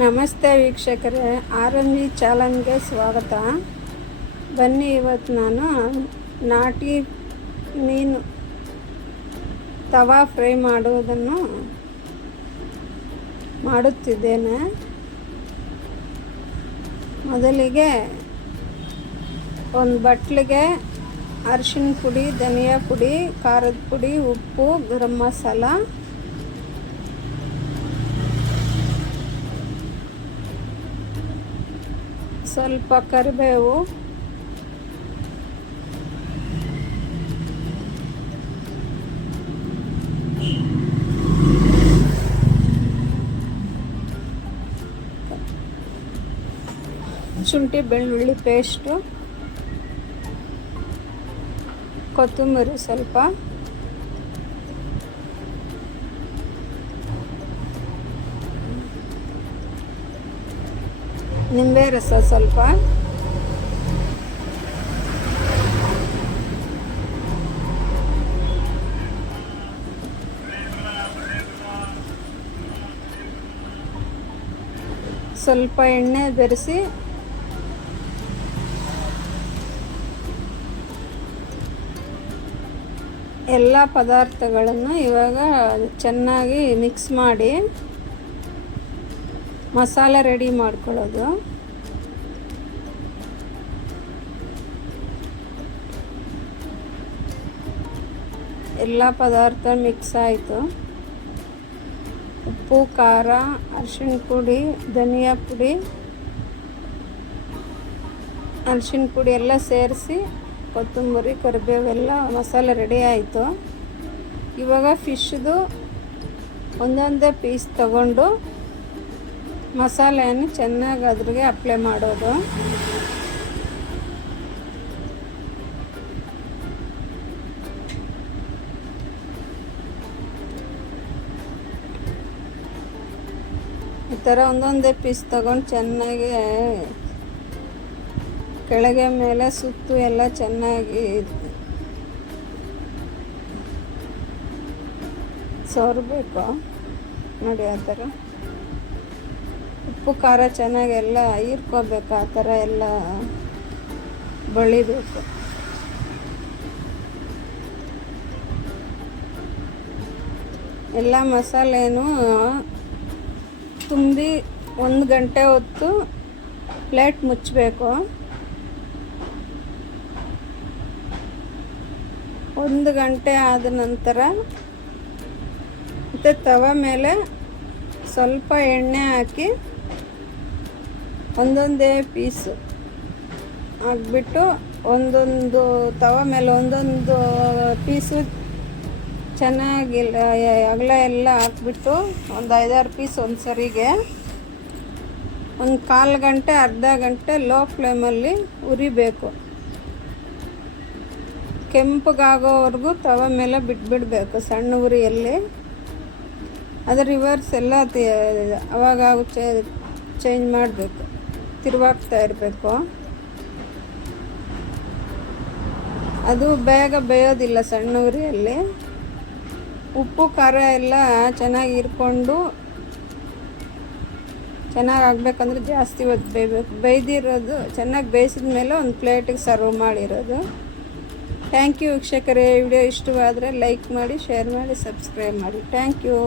ನಮಸ್ತೆ ವೀಕ್ಷಕರೇ, ಆರ್.ಎಂ.ವಿ ಚಾನಲ್ಗೆ ಸ್ವಾಗತ. ಬನ್ನಿ, ಇವತ್ತು ನಾನು ನಾಟಿ ಮೀನು ತವಾ ಫ್ರೈ ಮಾಡುವುದನ್ನು ಮಾಡುತ್ತಿದ್ದೇನೆ. ಮೊದಲಿಗೆ ಒಂದು ಬಟ್ಲಿಗೆ ಅರಿಶಿನ ಪುಡಿ, ಧನಿಯಾ ಪುಡಿ, ಖಾರದ ಪುಡಿ, ಉಪ್ಪು, ಗರಂ ಮಸಾಲ, ಸ್ವಲ್ಪ ಕರಿಬೇವು, ಶುಂಠಿ ಬೆಳ್ಳುಳ್ಳಿ ಪೇಸ್ಟು, ಕೊತ್ತಂಬರಿ ಸ್ವಲ್ಪ, ನಿಂಬೆ ರಸ ಸ್ವಲ್ಪ, ಸ್ವಲ್ಪ ಎಣ್ಣೆ ಬೆರೆಸಿ ಎಲ್ಲ ಪದಾರ್ಥಗಳನ್ನು ಇವಾಗ ಚೆನ್ನಾಗಿ ಮಿಕ್ಸ್ ಮಾಡಿ ಮಸಾಲೆ ರೆಡಿ ಮಾಡ್ಕೊಳ್ಳೋದು. ಎಲ್ಲ ಪದಾರ್ಥ ಮಿಕ್ಸ್ ಆಯಿತು. ಉಪ್ಪು, ಖಾರ, ಅರಿಶಿಣ ಪುಡಿ, ಧನಿಯಾ ಪುಡಿ, ಅರಿಶಿಣ ಪುಡಿ ಎಲ್ಲ ಸೇರಿಸಿ ಕೊತ್ತಂಬರಿ, ಕರಿಬೇವೆಲ್ಲ ಮಸಾಲೆ ರೆಡಿ ಆಯಿತು. ಇವಾಗ ಫಿಶ್ದು ಒಂದೊಂದೇ ಪೀಸ್ ತಗೊಂಡು ಮಸಾಲೆಯನ್ನು ಚೆನ್ನಾಗಿ ಅದ್ರಿಗೆ ಅಪ್ಲೈ ಮಾಡೋದು. ಈ ಥರ ಒಂದೊಂದೇ ಪೀಸ್ ತಗೊಂಡು ಚೆನ್ನಾಗಿ ಕೆಳಗೆ ಮೇಲೆ ಸುತ್ತು ಎಲ್ಲ ಚೆನ್ನಾಗಿ ಸೋರಬೇಕು ನೋಡಿ. ಆ ಥರ ಉಪ್ಪು ಖಾರ ಚೆನ್ನಾಗೆಲ್ಲ ಹೀರ್ಕೋಬೇಕು, ಆ ಥರ ಎಲ್ಲ ಬಳಿಬೇಕು. ಎಲ್ಲ ಮಸಾಲೆನೂ ತುಂಬಿ 1 ಗಂಟೆ ಹೊತ್ತು ಪ್ಲೇಟ್ ಮುಚ್ಚಬೇಕು. 1 ಗಂಟೆ ಆದ ನಂತರ ಮತ್ತು ತವ ಮೇಲೆ ಸ್ವಲ್ಪ ಎಣ್ಣೆ ಹಾಕಿ ಒಂದೊಂದೇ ಪೀಸು ಹಾಕ್ಬಿಟ್ಟು ಒಂದೊಂದು ತವ ಮೇಲೆ ಒಂದೊಂದು ಪೀಸು ಚೆನ್ನಾಗಿ ಅಗಲ ಎಲ್ಲ ಹಾಕ್ಬಿಟ್ಟು ಒಂದು 5-6 ಪೀಸ್ ಒಂದು ಸರಿಗೆ ಒಂದು 1/4 ಗಂಟೆ ಅರ್ಧ ಗಂಟೆ ಲೋ ಫ್ಲೇಮಲ್ಲಿ ಉರಿಬೇಕು. ಕೆಂಪಗಾಗೋವರೆಗೂ ತವ ಮೇಲೆ ಬಿಟ್ಬಿಡಬೇಕು ಸಣ್ಣ ಉರಿಯಲ್ಲಿ. ಅದು ರಿವರ್ಸ್ ಎಲ್ಲ ಅವಾಗ ಚೇಂಜ್ ಮಾಡಬೇಕು, ತಿರುವಾಗ್ತಾ ಇರಬೇಕು. ಅದು ಬೇಗ ಬೇಯೋದಿಲ್ಲ ಸಣ್ಣ ಉರಿಯಲ್ಲಿ. ಉಪ್ಪು ಖಾರ ಎಲ್ಲ ಚೆನ್ನಾಗಿ ಹೀರ್ಕೊಂಡು ಚೆನ್ನಾಗಿ ಆಗಬೇಕಂದ್ರೆ ಜಾಸ್ತಿ ಹೊತ್ತು ಬೇಯಬೇಕು. ಬೇಯ್ದಿರೋದು ಚೆನ್ನಾಗಿ ಬೇಯಿಸಿದ ಮೇಲೆ ಒಂದು ಪ್ಲೇಟಿಗೆ ಸರ್ವ್ ಮಾಡಿರೋದು. ಥ್ಯಾಂಕ್ ಯು ವೀಕ್ಷಕರೇ. ವಿಡಿಯೋ ಇಷ್ಟವಾದರೆ ಲೈಕ್ ಮಾಡಿ, ಶೇರ್ ಮಾಡಿ, ಸಬ್ಸ್ಕ್ರೈಬ್ ಮಾಡಿ. Thank you.